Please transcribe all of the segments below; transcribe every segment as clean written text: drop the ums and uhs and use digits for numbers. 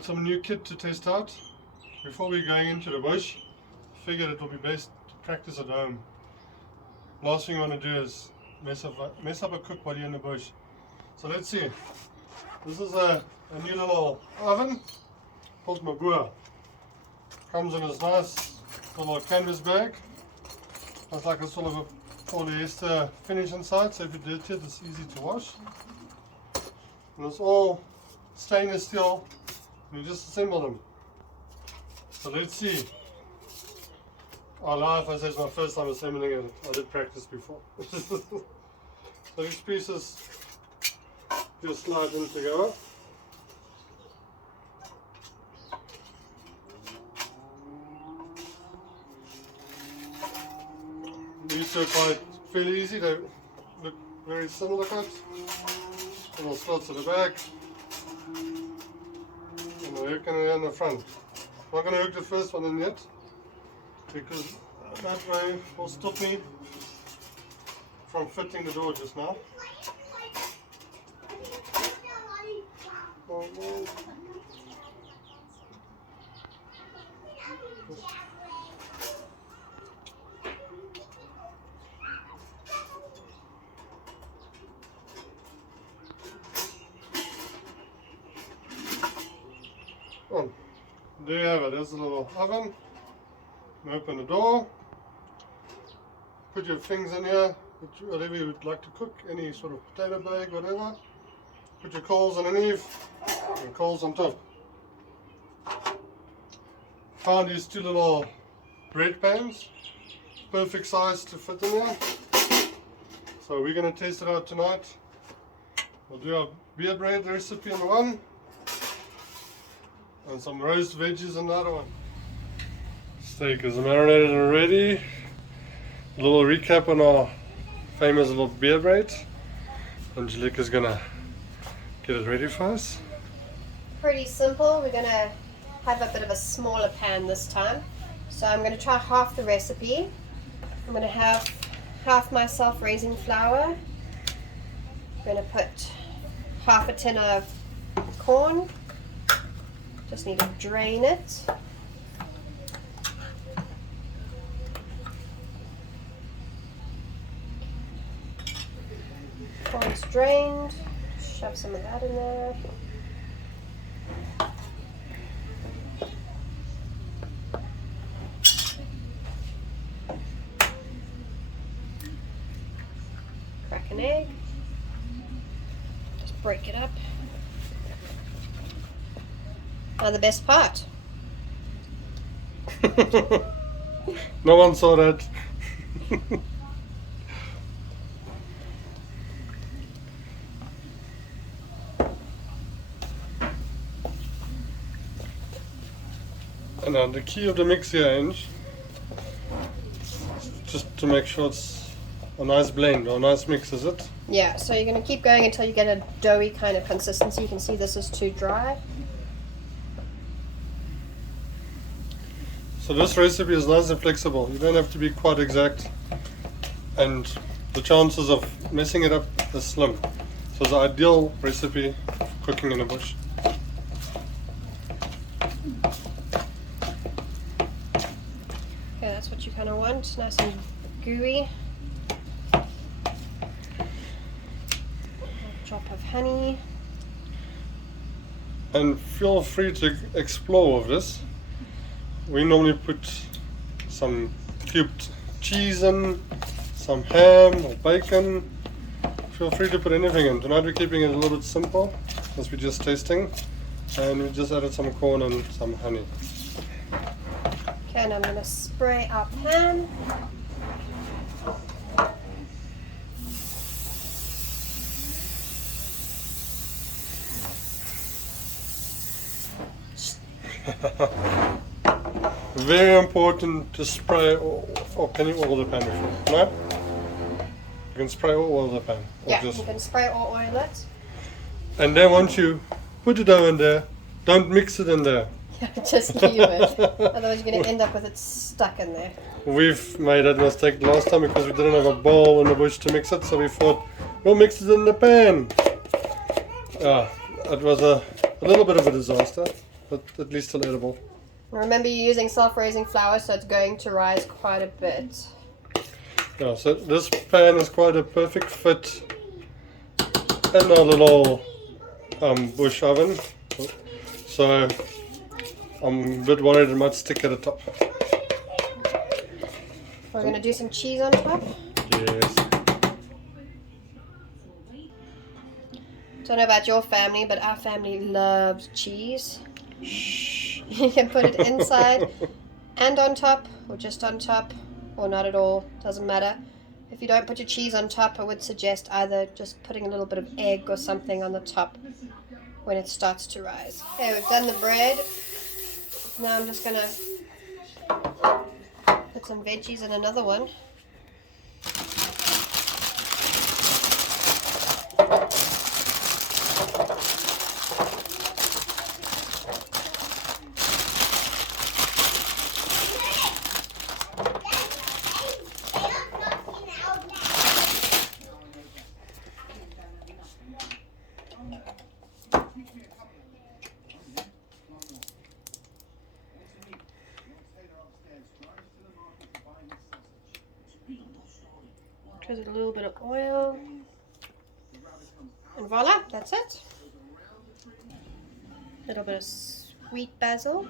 got some new kit to test out. Before we're going into the bush, figured it will be best to practice at home. Last thing you want to do is mess up a cook while you're in the bush. So let's see. This is a new little oven called Mabua. Comes in this nice little canvas bag. It's like a sort of a polyester finish inside, so if you dirty it, it's easy to wash. And it's all stainless steel, and you just assemble them. So let's see. I'll lie if I say it's my first time assembling it. I did practice before. So these pieces just slide in together. These are quite fairly easy. They look very similar cut. Little slots at the back. And the hook in the front. I'm not going to hook the first one in yet, because that way will stop me from fitting the door just now. There you have it. There's a little oven. Open the door. Put your things in here, whatever you would like to cook, any sort of potato bag, whatever. Put your coals underneath and coals on top. Found these two little bread pans, perfect size to fit in here. So we're going to test it out tonight. We'll do our beer bread recipe on the one, and some roast veggies on the other one. Steak is marinated and ready. A little recap on our famous little beer braid. Angelique is gonna get it ready for us. Pretty simple. We're gonna have a bit of a smaller pan this time. So I'm gonna try half the recipe. I'm gonna have half my self-raising flour. I'm gonna put half a tin of corn. Just need to drain it. Corn's drained. Shove some of that in there. Crack an egg. Just break it up. Now the best part. No one saw that. And now the key of the mix here, Ange, just to make sure it's a nice blend or a nice mix, is it? Yeah, so you're going to keep going until you get a doughy kind of consistency. You can see this is too dry. So this recipe is nice and flexible. You don't have to be quite exact, and the chances of messing it up is slim. So it's an ideal recipe for cooking in the bush. Okay, that's what you kind of want, nice and gooey. A drop of honey. And feel free to explore with this. We normally put some cubed cheese in, some ham or bacon. Feel free to put anything in. Tonight we're keeping it a little bit simple, as we're just tasting. And we just added some corn and some honey. Okay, and I'm going to spray our pan. Very important to spray, or can you oil the pan before? No? You can spray or oil the pan. Or Yeah, just... you can spray or oil it. And then once you put the dough in there, don't mix it in there. Just leave it. Otherwise you're going to end up with it stuck in there. We've made that mistake last time because we didn't have a bowl in the bush to mix it, so we thought we'll mix it in the pan. It was a little bit of a disaster. but at least still edible. Remember, you're using self-raising flour, so it's going to rise quite a bit. Yeah, so this pan is quite a perfect fit in our little bush oven. So I'm a bit worried it might stick at the top. We're going to do some cheese on top. Yes. Don't know about your family, but our family loves cheese. You can put it inside and on top, or just on top, or not at all. Doesn't matter. If you don't put your cheese on top, I would suggest either just putting a little bit of egg or something on the top when it starts to rise. Okay, we've done the bread. Now I'm just going to put some veggies in another one. Just a little bit of oil, and voila, that's it. A little bit of sweet basil.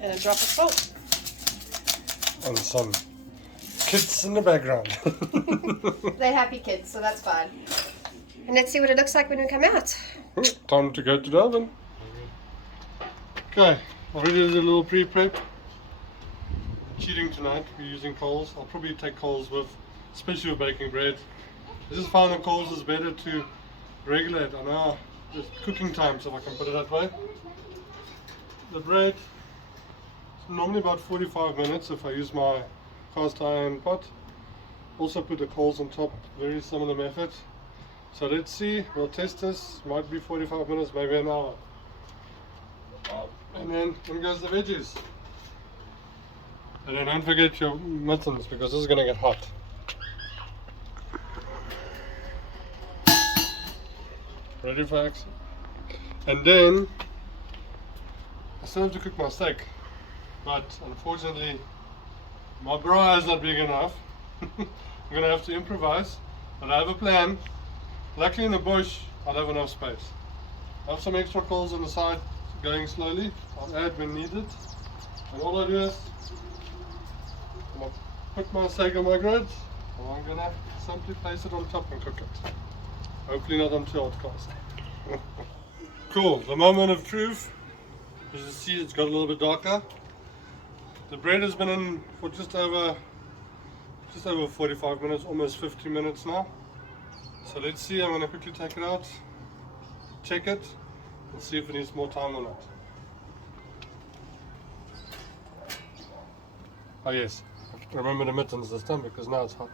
And a drop of salt. And some kids in the background. They're happy kids, so that's fine. And let's see what it looks like when we come out. Time to go to the oven. Okay, already did a little pre-prep. Cheating tonight, we're using coals. I'll probably take coals with, especially with baking bread. I just found that coals is better to regulate on our cooking times, if I can put it that way. The bread is normally about 45 minutes if I use my cast iron pot. Also put the coals on top, very similar method. So let's see, we'll test this, might be 45 minutes, maybe an hour. And then in goes the veggies. And then don't forget your mittens because this is going to get hot. Ready for action? And then I still have to cook my steak, but unfortunately my bra is not big enough. I'm going to have to improvise, but I have a plan. Luckily in the bush I'll have enough space. I have some extra coals on the side going slowly. I'll add when needed. And all I do is I'm going to put my steak on my grid, and I'm going to simply place it on top and cook it. Hopefully not on too hot coals. Cool, the moment of truth. As you see, it's got a little bit darker. The bread has been in for just over 45 minutes, almost 50 minutes now. So let's see, I'm going to quickly take it out, check it, and see if it needs more time or not. Oh yes, remember the mittens this time because now it's hot.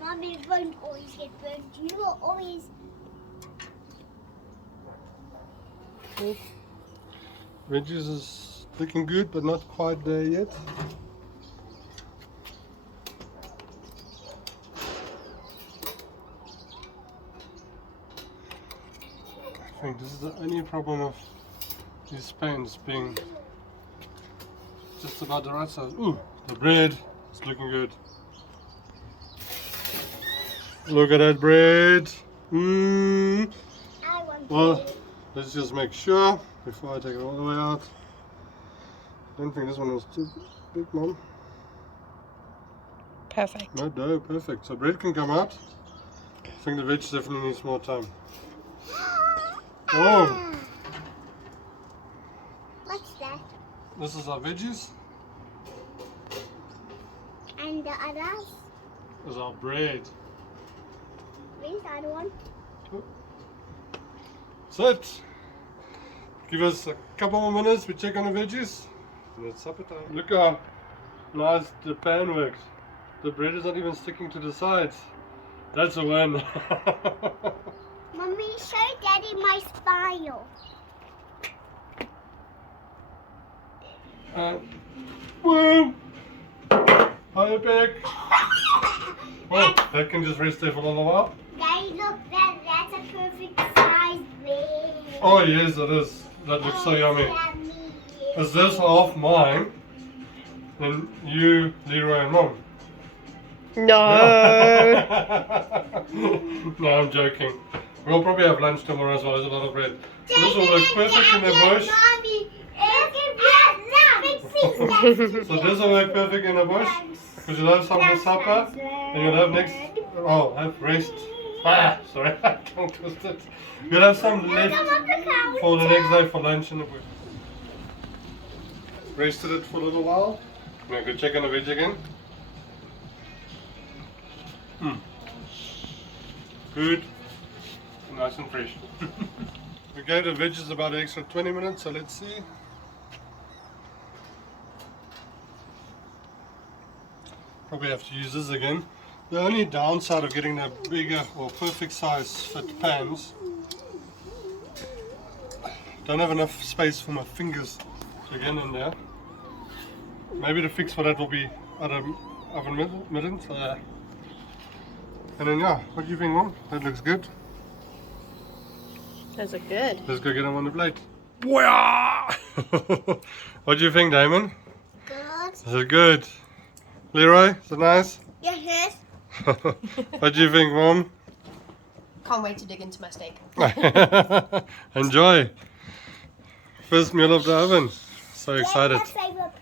Mommy won't always get burnt. You will always. Good. Veggies is looking good, but not quite there yet. I think this is the only problem of these pans being just about the right size. Ooh, the bread is looking good. Look at that bread. I want Well, to. let's just make sure before I take it all the way out. Don't think this one was too big, Mom. Perfect. No dough, perfect. So bread can come out. I think the veg definitely needs more time. Oh, What's that? this is our veggies. And the others? This is our bread. Where's the other one? That's it. Give us a couple more minutes, we check on the veggies. And it's supper time. Look how nice the pan works. The bread is not even sticking to the sides. That's a win. Mommy, show Daddy my smile. Woo! Hi, back. Well, that can just rest there for a little while. Daddy, look, that's a perfect size bear. Oh yes, it is. That looks so yummy. Is this half mine? And you, Leroy, and Mom? No. No, I'm joking. We'll probably have lunch tomorrow as well. There's a lot of bread. So this will work perfect in the bush. So this will work perfect in the bush. Because you'll have some for supper. And you'll have next... Oh, have rest. Ah, sorry. I can't twist it. You'll have some left for the next day for lunch in the bush. Rested it for a little while. I'm going to go check on the veg again. Good. Nice and fresh. We gave the veggies about an extra 20 minutes, so let's see. Probably have to use this again. The only downside of getting the bigger or perfect size fit pans, don't have enough space for my fingers to get in there. Maybe the fix for that will be out of oven mittens. And then yeah, what do you think, Mom? That looks good. Those are good. Let's go get them on the plate. What do you think, Damon? Good. Is it good? Leroy, is it nice? Yes. What do you think, Mom? Can't wait to dig into my steak. Enjoy. First meal of the oven. So excited. Favorite